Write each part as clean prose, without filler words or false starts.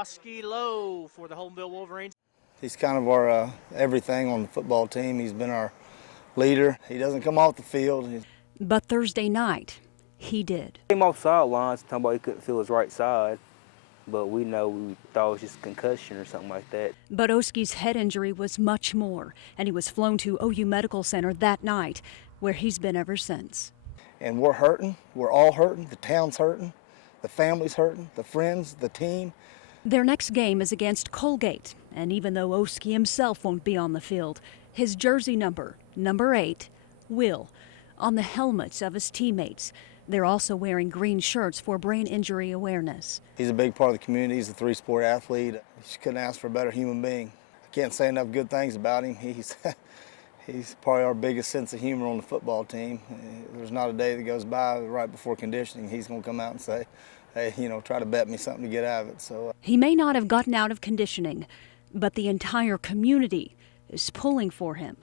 Oski Lowe for the Holdenville Wolverines. He's kind of our everything on the football team. He's been our leader. He doesn't come off the field. But Thursday night, he did. He came off sidelines talking about he couldn't feel his right side, but we thought it was just a concussion or something like that. But Oski's head injury was much more, and he was flown to OU Medical Center that night, where he's been ever since. And we're hurting. We're all hurting. The town's hurting. The family's hurting. The friends, the team. Their next game is against Colgate, and even though Oski himself won't be on the field, his jersey number, number 8, will, on the helmets of his teammates. They're also wearing green shirts for brain injury awareness. He's a big part of the community. He's a 3-sport athlete. You just couldn't ask for a better human being. I can't say enough good things about him. He's probably our biggest sense of humor on the football team. There's not a day that goes by right before conditioning he's going to come out and say, hey, try to bet me something to get out of it. So he may not have gotten out of conditioning, but the entire community is pulling for him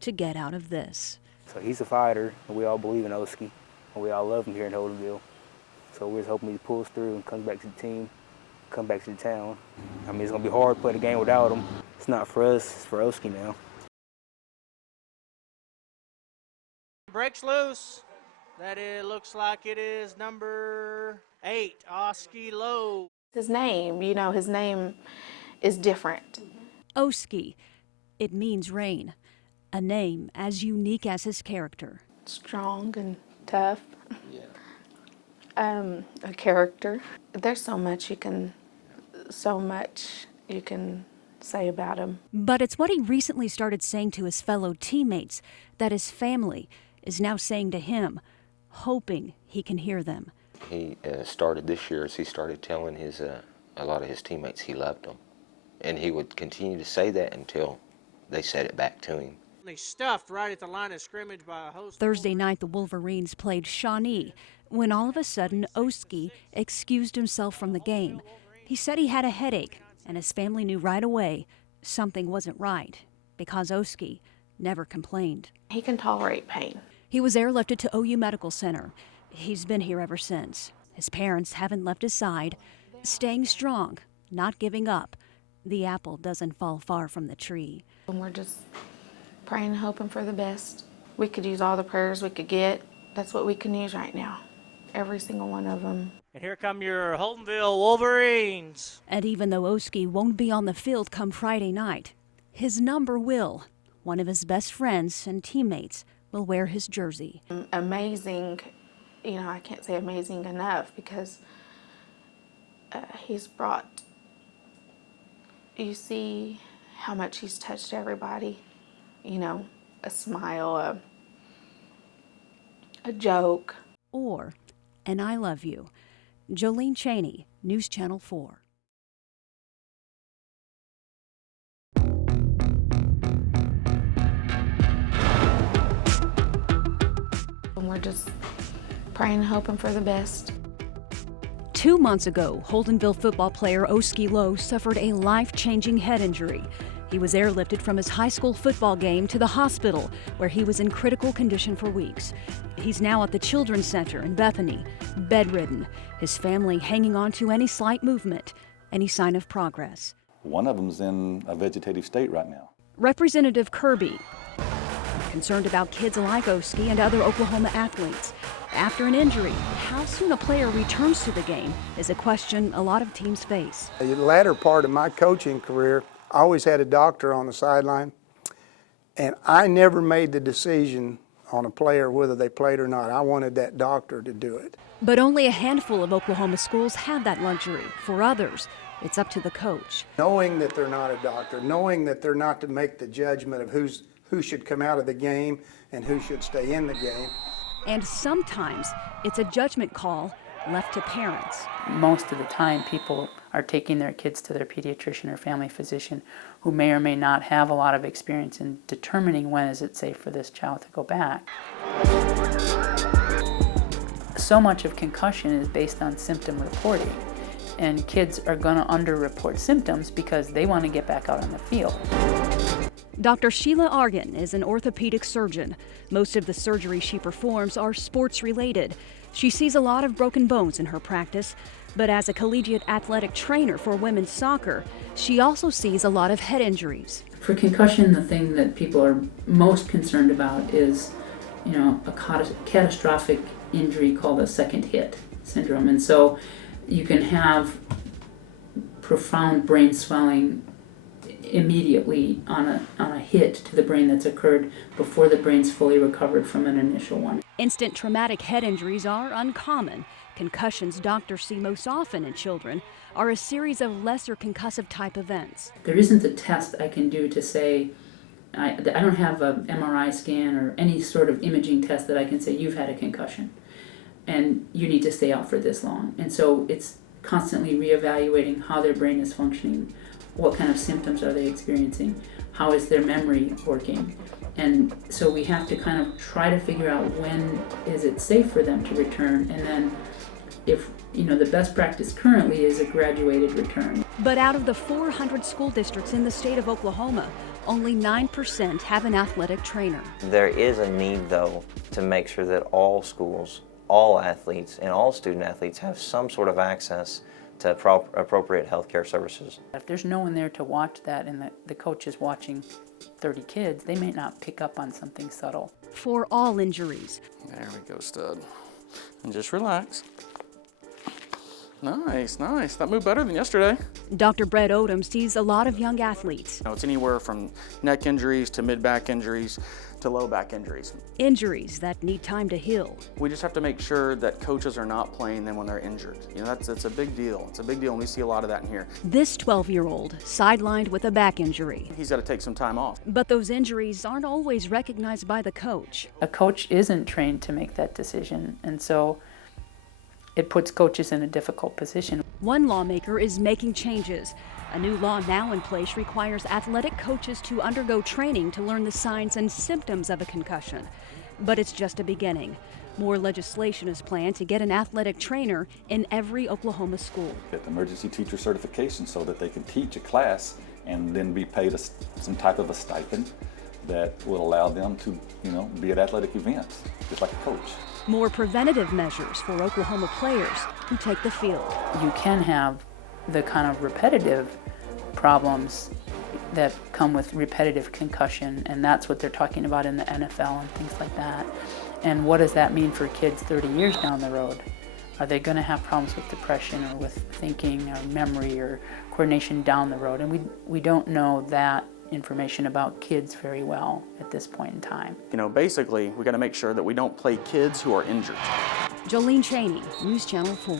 to get out of this. So he's a fighter, and we all believe in Oski, and we all love him here in Holdenville. So we're just hoping he pulls through and comes back to the team, come back to the town. I mean, it's going to be hard to play the game without him. It's not for us, it's for Oski now. Breaks loose. That looks like it is number 8, Oski Lowe. His name, his name is different. Oski, it means rain, a name as unique as his character. Strong and tough. Yeah. A character. There's so much you can say about him. But it's what he recently started saying to his fellow teammates that his family is now saying to him, hoping he can hear them. He started this year as he started telling a lot of his teammates he loved them. And he would continue to say that until they said it back to him. They stuffed right at the line of scrimmage by a host. Thursday night, the Wolverines played Shawnee when all of a sudden Oski excused himself from the game. He said he had a headache, and his family knew right away something wasn't right because Oski never complained. He can tolerate pain. He was airlifted to OU Medical Center. He's been here ever since. His parents haven't left his side, staying strong, not giving up. The apple doesn't fall far from the tree. And we're just praying and hoping for the best. We could use all the prayers we could get. That's what we can use right now. Every single one of them. And here come your Holdenville Wolverines. And even though Oski won't be on the field come Friday night, his number will. One of his best friends and teammates will wear his jersey. Amazing, I can't say amazing enough because he's brought, you see how much he's touched everybody, a smile, a joke. Or an I love you. Jolene Cheney, News Channel 4. And we're just praying and hoping for the best. 2 months ago, Holdenville football player Oski Lowe suffered a life-changing head injury. He was airlifted from his high school football game to the hospital, where he was in critical condition for weeks. He's now at the Children's Center in Bethany, bedridden, his family hanging on to any slight movement, any sign of progress. One of them's in a vegetative state right now. Representative Kirby, concerned about kids like Oski and other Oklahoma athletes. After an injury, how soon a player returns to the game is a question a lot of teams face. The latter part of my coaching career, I always had a doctor on the sideline, and I never made the decision on a player whether they played or not. I wanted that doctor to do it. But only a handful of Oklahoma schools have that luxury. For others, it's up to the coach. Knowing that they're not a doctor, knowing that they're not to make the judgment of who should come out of the game and who should stay in the game. And sometimes it's a judgment call left to parents. Most of the time, people are taking their kids to their pediatrician or family physician who may or may not have a lot of experience in determining when is it safe for this child to go back. So much of concussion is based on symptom reporting, and kids are going to underreport symptoms because they want to get back out on the field. Dr. Sheila Argan is an orthopedic surgeon. Most of the surgeries she performs are sports-related. She sees a lot of broken bones in her practice, But as a collegiate athletic trainer for women's soccer, she also sees a lot of head injuries. For concussion, the thing that people are most concerned about is, a catastrophic injury called a second hit syndrome. And so you can have profound brain swelling immediately on a hit to the brain that's occurred before the brain's fully recovered from an initial one. Instant traumatic head injuries are uncommon. Concussions doctors see most often in children are a series of lesser concussive type events. There isn't a test I can do to say, I don't have an MRI scan or any sort of imaging test that I can say you've had a concussion and you need to stay out for this long. And so it's constantly reevaluating how their brain is functioning, what kind of symptoms are they experiencing, how is their memory working. And so we have to kind of try to figure out when is it safe for them to return, and then if the best practice currently is a graduated return. But out of the 400 school districts in the state of Oklahoma, only 9% have an athletic trainer. There is a need, though, to make sure that all schools, all athletes, and all student athletes have some sort of access to appropriate health care services. If there's no one there to watch that and the coach is watching 30 kids, they may not pick up on something subtle. For all injuries. There we go, stud. And just relax. Nice, nice. That moved better than yesterday. Dr. Brett Odom sees a lot of young athletes. It's anywhere from neck injuries to mid-back injuries to low back injuries. Injuries that need time to heal. We just have to make sure that coaches are not playing them when they're injured. That's a big deal. It's a big deal, and we see a lot of that in here. This 12-year-old sidelined with a back injury. He's got to take some time off. But those injuries aren't always recognized by the coach. A coach isn't trained to make that decision, and so it puts coaches in a difficult position. One lawmaker is making changes. A new law now in place requires athletic coaches to undergo training to learn the signs and symptoms of a concussion. But it's just a beginning. More legislation is planned to get an athletic trainer in every Oklahoma school. Get emergency teacher certification so that they can teach a class and then be paid some type of a stipend that will allow them to, be at athletic events, just like a coach. More preventative measures for Oklahoma players who take the field. You can have the kind of repetitive problems that come with repetitive concussion, and that's what they're talking about in the NFL and things like that. And what does that mean for kids 30 years down the road? Are they going to have problems with depression or with thinking or memory or coordination down the road? And we don't know that information about kids very well at this point in time. Basically, we got to make sure that we don't play kids who are injured. Jolene Cheney, News Channel 4.